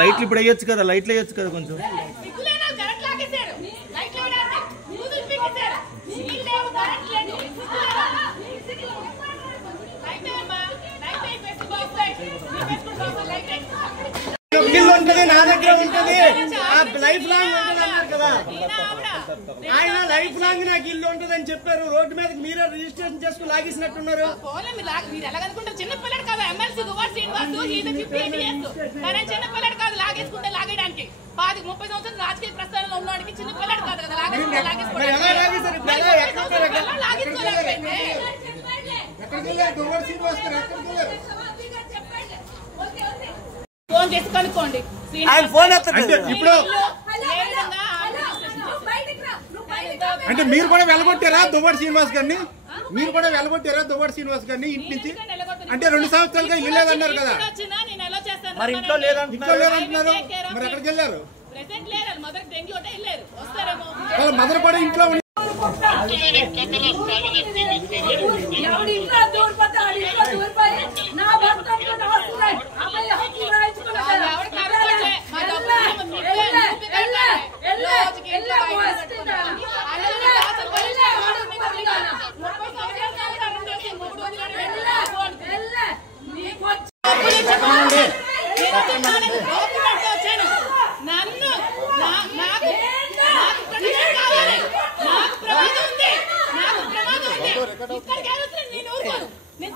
లైట్లు ఇప్పుడు వేయొచ్చు కదా, లైట్లు వేయొచ్చు కదా కొంచెం. ఉంటుంది, నా దగ్గర ఉంటుంది, లైఫ్ లాంగ్ ఉంటుంది అన్నారు కదా. ఆయన లైఫ్ లాంగ్ నాకు ఇల్లు ఉంటుంది అని చెప్పారు. రోడ్డు మీద మీరే రిజిస్ట్రేషన్ చేసుకుని లాగేసినట్టున్నారు. చిన్నపిల్లడు కాదు ఎమ్మెల్సీ దువ్వాడ శ్రీనివాస్, 58 years. కానీ చిన్నపిల్లడు కాదు లాగేసుకుంటే లాగేయడానికి. 30 సంవత్సరాలు రాజకీయ ప్రస్థానంలో ఉన్నవాడికి చిన్నపిల్లడు కాదు కదా ఫోన్ చేసి కనుక్కోండి. అంటే మీరు కూడా వెళ్ళగొట్టారా దువ్వాడ శ్రీనివాస్ గారిని? మీరు కూడా వెళ్ళగొట్టారా దువ్వాడ శ్రీనివాస్ గారిని ఇంటి నుంచి? అంటే 2 సంవత్సరాలుగా ఇల్లు లేదన్నారు కదా. మరి ఇంట్లో లేదంటున్నారు, మరి ఎక్కడికి వెళ్ళారు? వాళ్ళ మదర్ కూడా ఇంట్లో నేను